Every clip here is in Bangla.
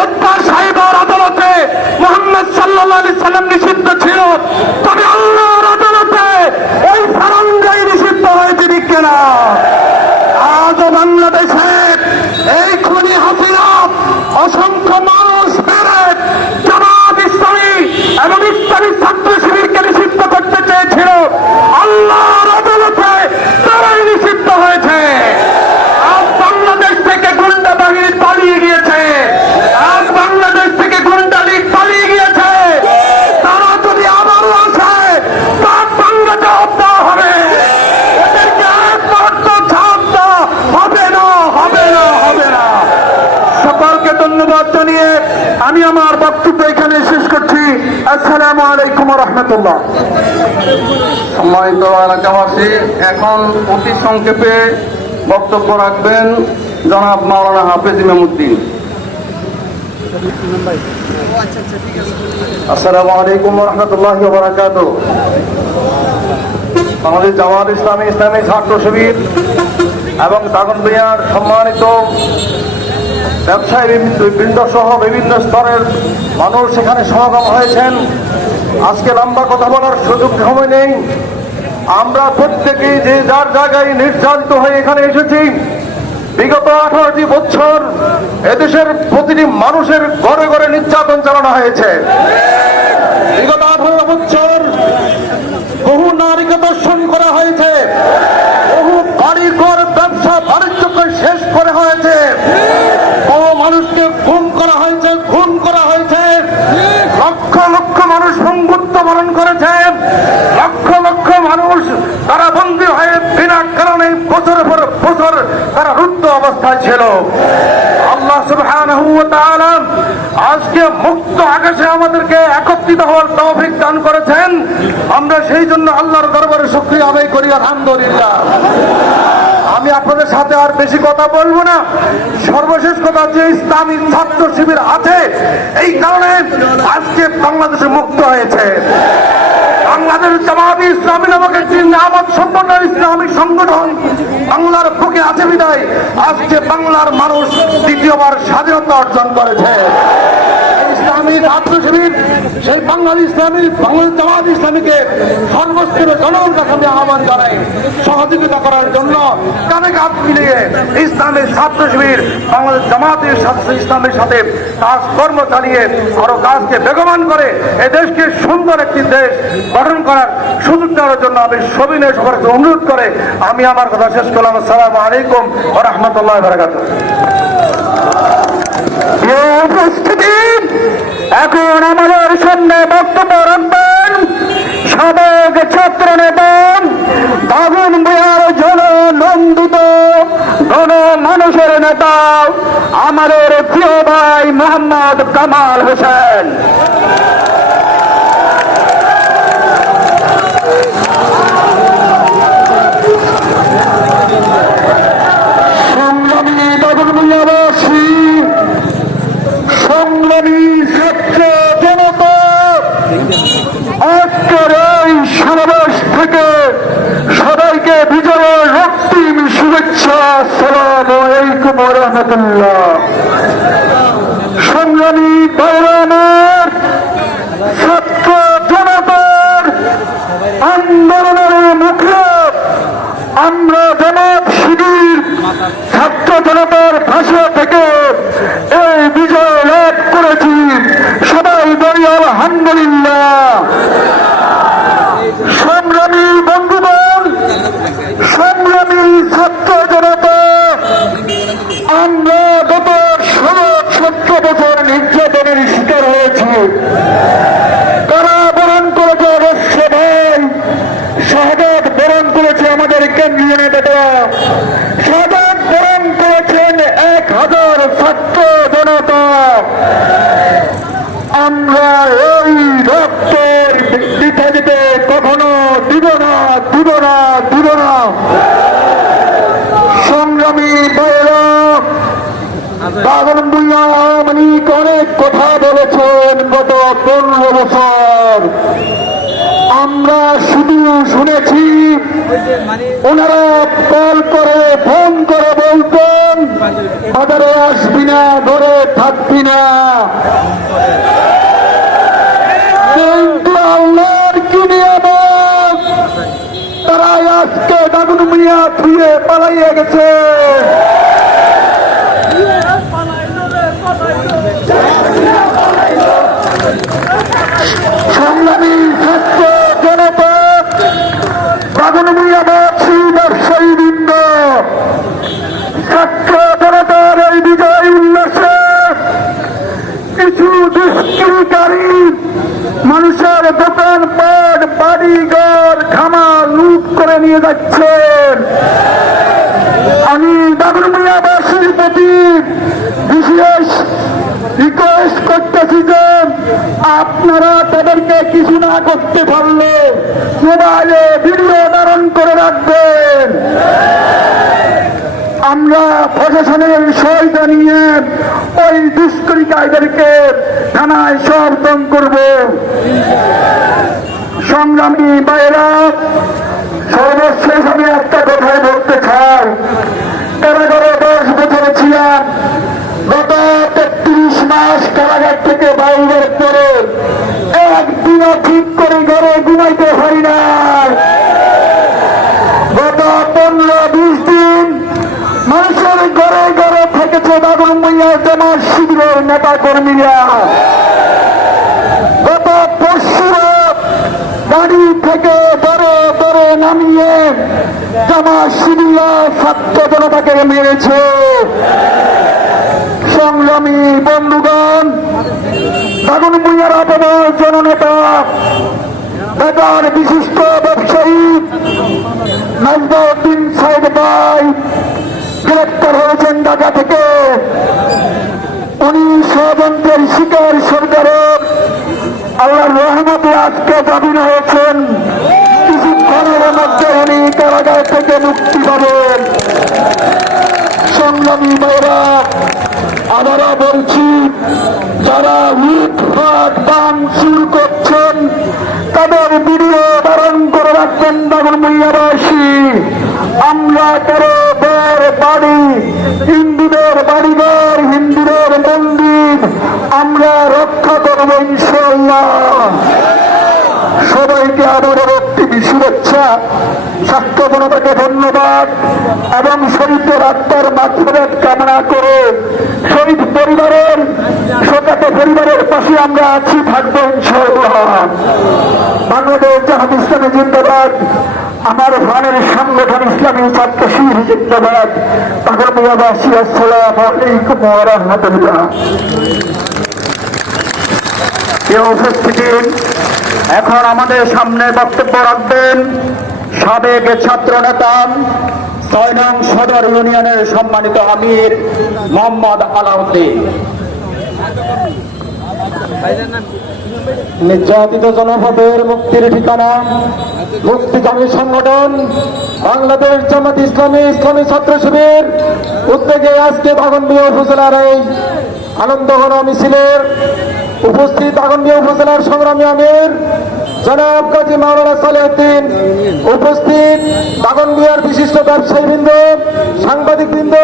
ওত্তার সাহেবের আদালতে মোহাম্মদ সাল্লাহ আলি নিষিদ্ধ ছিল। তবে আল্লাহর আদালতে ওই ফারাঙ্গাই নিষিদ্ধ হয়েছে ঠিক কিনা আজও বাংলাদেশে এই খুনি হাসিনা অসংখ্য মানুষ মেরে জামাত ইসলামী এবং ইসলামী ছাত্র শিবিরকে নিষিদ্ধ করতে চেয়েছিল আল্লাহর আদালতে তারাই নিষিদ্ধ হয়েছে আজ বাংলাদেশ থেকে গুন্ডা বাহিনী পালিয়ে গিয়েছে আজ বাংলাদেশ থেকে গুন্ডা লীগ পালিয়ে গিয়েছে তারা যদি আবারও আসে তার সঙ্গে জবাব দেওয়া হবে এদেরকে একমাত্র ছাড় দেওয়া হবে না হবে না হবে না সকলকে ধন্যবাদ জানিয়ে আমি আমার বক্তব্য এখানে শেষ করছি আসসালামু আলাইকুম রহমতুল্লাহ। সম্মানিত এলাকাবাসী, এখন অতি সংক্ষেপে বক্তব্য রাখবেন জনাব মাওলানা হাফেজ ইমামুদ্দিন আসসালামু আলাইকুম রহমতুল্লাহ বরাকাত বাংলাদেশ জামাত ইসলামী ইসলামী ছাত্র শিবির এবং দাগনবিয়ার সম্মানিত ব্যবসায়ী বৃন্দ সহ বিভিন্ন স্তরের মানুষ সেখানে সমাগম হয়েছেন। আজকে লম্বা কথা বলার সুযোগ সময় নেই। আমরা প্রত্যেকেই যে যার জায়গায় নির্যাতিত হয়ে এখানে এসেছি, বিগত আঠারোটি বছর এদেশের প্রতিটি মানুষের ঘরে ঘরে নির্যাতন চালানো হয়েছে। বিগত আঠারো বছর বহু নারীকে দর্শন করা হয়েছে বহু কারিগর ব্যবসা বাণিজ্যকে শেষ করা হয়েছে বহু মানুষকে খুন করা হয়েছে খুন করা হয়েছে লক্ষ লক্ষ মানুষ বন্ধুত্ব বরণ করেছে লক্ষ লক্ষ মানুষ তারা বন্দী হয়ে বিনা কারণে বছরের পর বছর তারা রুদ্ধ অবস্থায় ছিল। আল্লাহ সুবহানাহু ওয়া তাআলা আজকে মুক্ত আকাশে আমাদেরকে একত্রিত হওয়ার তৌফিক দান করেছেন। আমরা সেই জন্য আল্লাহর দরবারে শুকরিয়া আদায় করি, আলহামদুলিল্লাহ। আমি আপনাদের সাথে আর বেশি কথা বলব না। সর্বশেষ কথা যে ইসলামী ছাত্র শিবির আছে। এই কারণে আজকে বাংলাদেশে মুক্ত হয়েছে। বাংলাদেশ জামাতে ইসলামী নামক একটি নামত সম্পন্ন ইসলামী সংগঠন বাংলার বুকে আছে বিদায়। আজকে বাংলার মানুষ দ্বিতীয়বার স্বাধীনতা অর্জন করেছে। ইসলামী ছাত্র শিবির, সেই বাংলাদেশ ইসলামী বাংলাদেশ জামাত ইসলামীকে সর্বস্তরে জনগণ কাছে আহ্বান জানাই, সহযোগিতা করার জন্য কানে কাঁধ মিলিয়ে ইসলামের ছাত্র শিবির বাংলাদেশ জামাতের সাথে, ইসলামের সাথে কাজ কর্ম চালিয়ে আরও কাজকে বেগবান করে এ দেশকে সুন্দর একটি দেশ গঠন করার সুযোগ দেওয়ার জন্য আমি সবিনয় সবাইকে অনুরোধ করে আমি আমার কথা শেষ করলাম। আসসালামু আলাইকুম ও রহমতুল্লাহ বারাকাতুহ। এখন আমাদের সামনে বক্তব্য রাখবেন। সাবেক ছাত্র নেতা বাগুন বিহার জন নন্দিত গণ মানুষের নেতা আমাদের প্রিয় ভাই মোহাম্মদ কামাল হোসেন। ওনারা কল করে, ফোন করে বলতেন, বাজারে আসবি না, ঘরে থাকবি না। কিন্তু আল্লাহর কি নিয়ামত? তারাই আজকে ডাগুন মিয়া ধুয়ে পালাইয়ে গেছে। সংগ্রামী বাড়িঘর খামার লুট করে নিয়ে যাচ্ছেন আমি বাগুনমিয়াবাসীর প্রতি বিশেষ রিকোয়েস্ট করতেছি যে আপনারা তাদেরকে কিছু না করতে পারলে মোবাইলে ভিডিও ধারণ করে রাখবেন। আমরা প্রশাসনের সহায়তা নিয়ে ওই দুষ্কৃতিকারীদেরকে থানায় সমর্পণ করব। সংগ্রামী বাইরা সর্বশেষ আমি একটা কথাই বলতে চাই। কারাগারে দশ বছর ছিলাম। গত তেত্রিশ মাস কারাগার থেকে বাইরের পরে একদিনও ঠিক করে ঘরে ঘুমাইতে হয় না গত পনেরো, বিশ দিন মানুষের ঘরে ঘরে থেকেছে বাগুন মাইয়া জামার শিবিরের নেতা কর্মীরা গত পরশু গাড়ি থেকে বড় বড় নামিয়ে জামা ছাত্র জনতাকে মেরেছে। সংগ্রামী বন্ধুগণ বাগুন মুইয়ার আপনার জননেতা, বেকার বিশিষ্ট ব্যবসায়ী নাজবাউদ্দিন সাহেব ভাই গ্রেপ্তার হয়েছেন ঢাকা থেকে। উনি ষড়যন্ত্রের শিকার সরকারের আল্লাহর রহমতে আজকে জামিন হয়েছেন কারাগার থেকে মুক্তি পাবেন। সংগ্রামী ভাইরা, আবারও বলছি, যারা লুট হাট দাম শুরু করছেন, তাদের ভিডিও ধারণ করে রাখবেন বাবুর মৈয়াবাসী আমরা কারও বার বাড়ি, হিন্দুদের বাড়িঘর, হিন্দুদের মন্দির, আমরা রক্ষা করব ইনশাল্লাহ সবাইকে আবারও একটি শুভেচ্ছা ছাত্র জনতাকে ধন্যবাদ এবং শহীদের আত্মার মাধ্যমে কামনা করে শহীদ পরিবারের শোকাতে পরিবারের পাশে আমরা আছি, থাকব বাংলাদেশ জাহাদ ইসলামী জিন্দাবাদ, আমার ভানের সংগঠন ইসলামী ছাত্র শিবির জিন্দাবাদ। মিয়াবাসী আসসালাম আলাইকুম রহমতুল্লাহ। প্রিয় উপস্থিতি। এখন আমাদের সামনে বক্তব্য রাখবেন সাবেক ছাত্র নেতা ছয় নং সদর ইউনিয়নের সম্মানিত আমির মোহাম্মদ আলাউদ্দিন। নির্যাতিত জনপদের মুক্তির ঠিকানা, মুক্তিকামী সংগঠন, বাংলাদেশ জামাত ইসলামী ইসলামী ছাত্র শিবির। উদ্যোগে আজকে বাগনবিয়া উপজেলার এই আনন্দঘন মিছিলের উপস্থিত আগন্ডিয়া উপজেলার সংগ্রামী আমির জনাব কাজী মাওলানা সালেহদ্দিন উপস্থিত দাগনবিয়ার বিশিষ্ট ব্যবসায়ী বৃন্দ সাংবাদিক বৃন্দ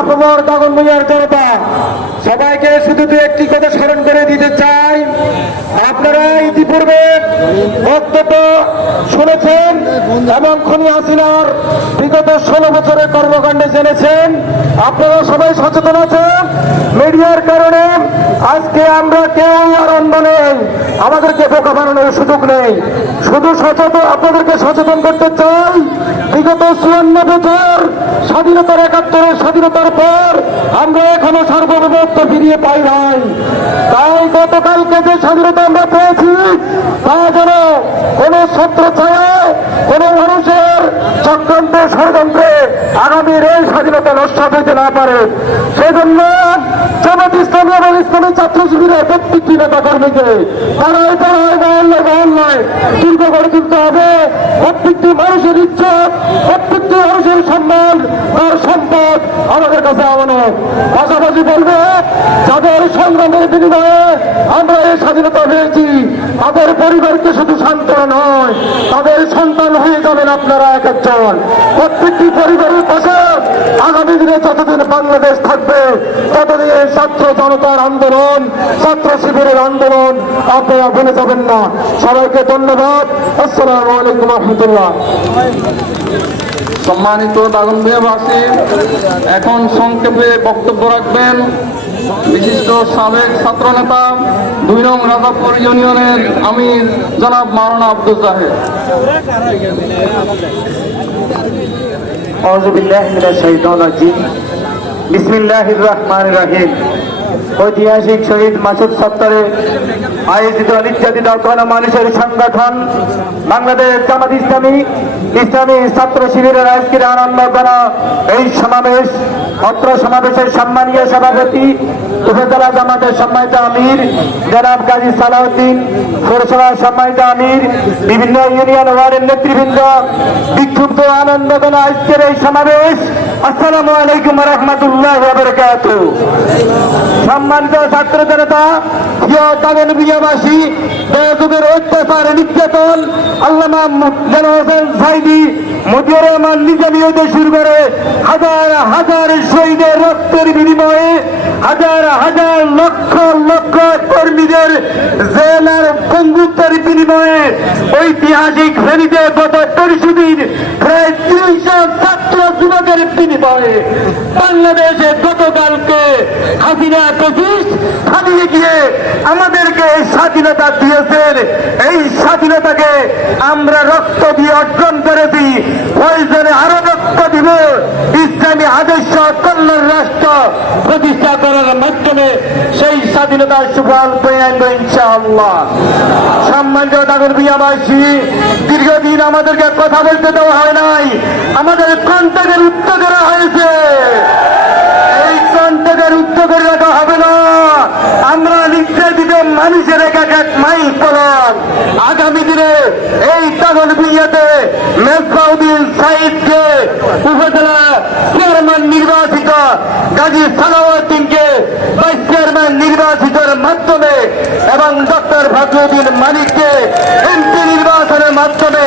আপনার দাগনবিয়ার জনতা। সবাইকে শুধু দু একটি কথা স্মরণ করে দিতে চাই। আপনারা ইতিপূর্বে বক্তব্য শুনেছেন এবং খনি হাসিনার বিগত ষোলো বছরের কর্মকাণ্ডে জেনেছেন। আপনারা সবাই সচেতন আছেন। মিডিয়ার কারণে আজকে আমরা কেউ আর অন্ধ নেই। আমাদেরকে বোকা বানানোর সুযোগ নেই। শুধু সচেতন আপনাদেরকে সচেতন করতে চাই। বিগত চুয়ান্ন বছর স্বাধীনতার একাত্তরের স্বাধীনতার পর আমরা এখনও সার্বভৌমত্ব ফিরিয়ে পাই নাই। তাই গতকালকে যে স্বাধীনতা আমরা পেয়েছি, তা যেন কোন ছত্র ছায়া কোন চক্রান্ত ষড়যন্ত্রে আগামীর এই স্বাধীনতা নষ্ট হইতে না পারে। সেজন্য জামাত ইসলামী এবং ইসলামী ছাত্র শিবিরের প্রত্যেকটি নেতা কর্মীকে পাড়ায় পাড়ায় মহল্লায় মহল্লায় দুর্গ গড়ে তুলতে হবে। প্রত্যেকটি মানুষের ইজ্জত, প্রত্যেকটি মানুষের সম্মান, তার সম্পদ আমাদের কাছে আমানত। পাশাপাশি বলব, যাদের সংগ্রামের বিনিময়ে আমরা এই স্বাধীনতা পেয়েছি, তাদের পরিবারকে শুধু সান্ত্বনা নয়, তাদের সন্তান হয়ে যাবেন আপনারা এক একজন প্রত্যেকটি পরিবারের পাশে আগামী দিনে যতদিন বাংলাদেশ থাকবে, ততদিন ছাত্র জনতার আন্দোলন, ছাত্র শিবিরের আন্দোলন আপনারা ভুলে যাবেন না। সবাইকে ধন্যবাদ। আসসালামু আলাইকুম রহমতুল্লাহ। সম্মানিত দাগনভূঞাবাসী, এখন সংক্ষেপে বক্তব্য রাখবেন। বিশিষ্ট সাবেক ছাত্রনেতা, দুই নং রাজাপুর ইউনিয়নের আমির জনাব মাওলানা আব্দুল জাহেদ। বিসমিল্লাহির রহমান রহিম। ঐতিহাসিক শহীদ মাসুদ সত্তরে আয়োজিত নির্যাতিত কোন মানুষের সংগঠন বাংলাদেশ জামাত ইসলামী ইসলামী ছাত্র শিবিরের আজকের আনন্দ করা এই সমাবেশ, অত্র সমাবেশের সম্মানীয় সভাপতি উপজেলা জামাতের সম্মানিত আমির, জনাব গাজী সালাউদ্দিন, পৌরসভার সম্মানিত আমির, বিভিন্ন ইউনিয়ন ওয়ার্ডের নেতৃবৃন্দ, বিক্ষুব্ধ আনন্দ করা আজকের এই সমাবেশ। আসসালামু আলাইকুম রহমতুল্লাহ সম্মানিত ছাত্র জনতা, প্রিয় দাগন বিয়াবাসী বেযুগের অত্যাচার নির্যাতন, আল্লামা হোসেন সাইদি মতিউর রহমান নিজামী শুরু করে হাজার হাজার শহীদের রক্তের বিনিময়ে হাজার হাজার লক্ষ লক্ষ কর্মীদের জেল আর বন্ধুত্বের বিনিময়ে ঐতিহাসিক ফেনীতে গত পরিশুদিন প্রায় তিনশো ছাত্র যুবকের বিনিময়ে বাংলাদেশে গতকালকে হাসিনা পঁচিশ হারিয়ে গিয়ে আমাদেরকে এই স্বাধীনতা দিয়েছেন। এই স্বাধীনতাকে আমরা রক্ত দিয়ে অর্জন করেছি। প্রয়োজনে আরও রক্ত দিব ইসলামী আদর্শ কল্যাণ রাষ্ট্র প্রতিষ্ঠা করার মাধ্যমে সেই স্বাধীনতার সুফল পেয়ে আনব ইনশাআল্লাহ। সম্মানিত নাগর বিয়াবাসী দীর্ঘদিন আমাদেরকে কথা বলতে দেওয়া হয় নাই। আমাদের কণ্ঠকে রুদ্ধ করা হয়েছে। এই কণ্ঠকে রুদ্ধ করে রাখা হবে না। আমরা নির্যাতিত মানুষের এক এক এক মাই পলন আগামী দিনে এই বিয়াতে মেজবাউদ্দিন সাইদকে উপজেলা চেয়ারম্যান নির্বাচিত, গাজী সালাউদ্দিনকে ভাইস চেয়ারম্যান নির্বাচিতের মাধ্যমে এবং ডক্টর ফজলুদ্দিন মালিককে এমপি নির্বাচনের মাধ্যমে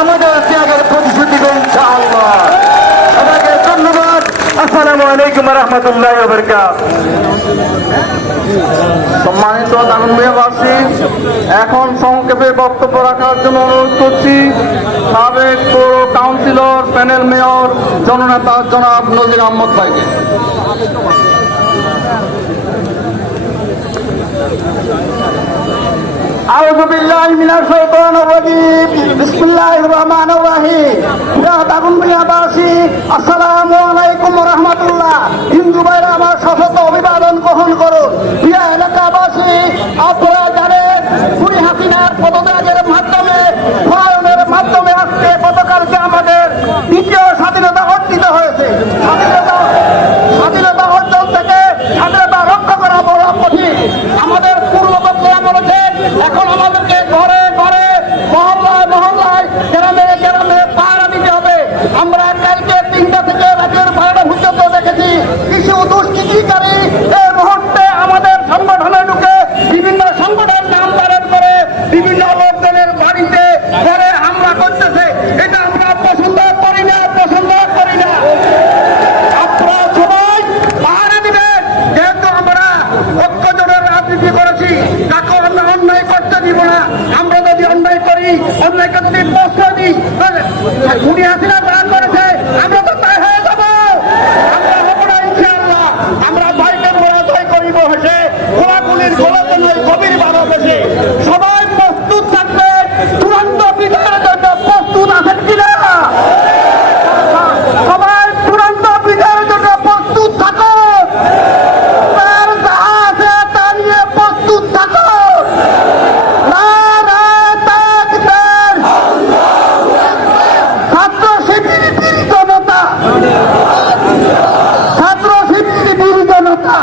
আমাদের ত্যাগের প্রতিশ্রুতি ইনশাআল্লাহ। সবাইকে ধন্যবাদ। আসসালামু আলাইকুম রহমতুল্লাহ বরকাত সম্মানিত দাগনভূঞাবাসী এখন সংক্ষেপে বক্তব্য রাখার জন্য অনুরোধ করছি সাবেক পৌর কাউন্সিলর, প্যানেল মেয়র, জননেতা জনাব নজির আহমদ ভাইকে। বিসমিল্লাহির রহমানির রহিম। প্রিয় দাগনভূঞাবাসী আসসালামু আলাইকুম ওয়া রাহমাতুল্লাহ। হিন্দু ভাইরা আমার সশত অভিবাদন গ্রহণ করুন। প্রিয় এলাকাবাসী, আপনারা পদত্যাগের মাধ্যমে ফলায়নের মাধ্যমে আজকে গতকালকে আমাদের দ্বিতীয় স্বাধীনতা অর্জিত হয়েছে। স্বাধীনতা স্বাধীনতা অর্জন থেকে স্বাধীনতা রক্ষা করা বড় কঠিন। আমাদের পূর্ববর্তীরা বলেছে এখন আমাদেরকে ঘরে ঘরে মহল্লায় মহল্লায় গ্রামে গ্রামে পাহারা দিতে হবে আমরা কালকে তিনটা থেকে রাতের বারোটা পর্যন্ত দেখেছি কিছু দুষ্কৃতিকারী এই মুহূর্তে আমাদের সংগঠনে ঢুকে বিভিন্ন সংগঠন নাম ধারণ করে বিভিন্ন লোকজনের বাড়িতে ঘরে হামলা করতেছে এটা আমরা পছন্দ করি না পছন্দ করি না আপনারা সবাই পাহারা দিবেন যেহেতু আমরা ঐক্যজনের রাজনীতি করেছি তাকে আমরা অন্যায় করতে দিব না আমরা যদি অন্যায় করি অন্যায়কে যদি প্রশ্রয় দিই তাহলে উনি হাসিনা প্রাণ করেছে আমরা তো তাই হয়ে যাব আমরা হব না ইনশাআল্লাহ আমরা ভাইকে মোড়া জয় করিব হেসে গোলাগুলির গোলাতে নয় গভীর ভালোবেসে সবাই প্রস্তুত থাকবে চূড়ান্ত বিজয়ের জন্য প্রস্তুত আছেন কিনা সবাই চূড়ান্ত বিজয়ের জন্য প্রস্তুত থাকো তার যাহা আছে তা নিয়ে প্রস্তুত থাকো নারায় তাকবীর। ছাত্র শিবির বীর জনতা ছাত্র শিবির বীর জনতা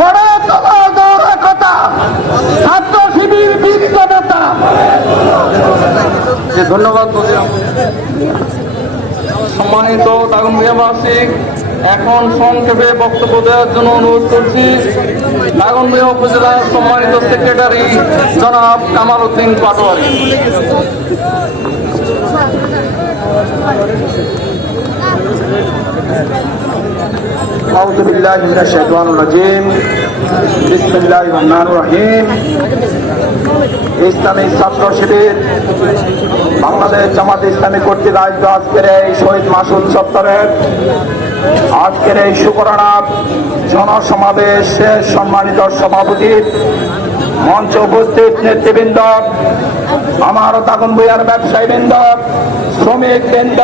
বড় তল দৌড় কথা ছাত্র শিবির বীর জনতা যে ধন্যবাদ নজির আহমদ। সম্মানিত দাগনভূঞাবাসী এখন সংক্ষেপে বক্তব্য দেওয়ার জন্য অনুরোধ করছি দাগনভূঞা উপজেলার সম্মানিত সেক্রেটারি জনাব কামাল উদ্দিন পাটোয়ারি أعوذ بالله من الشيطان الرجيم بسم الله الرحمن الرحيم ইসলামী ছাত্র শিবির বাংলাদেশ জামাত ইসলামী কর্তৃক আয়োজিত আজকের এই শহীদ মাসুদ চত্বরের আজকের এই শুকরানাথ জনসমাবেশের সম্মানিত সভাপতি মঞ্চ উপস্থিত নেতৃবৃন্দ, আমার দাগন বইয়ার ব্যবসায়ী বৃন্দ শ্রমিক বৃন্দ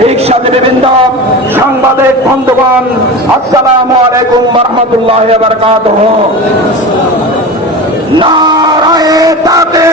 রিক্সাজীবী বৃন্দ সাংবাদিক বন্ধুগণ, আসসালামু আলাইকুম রহমতুল্লাহ বারকাত নারায় তাকে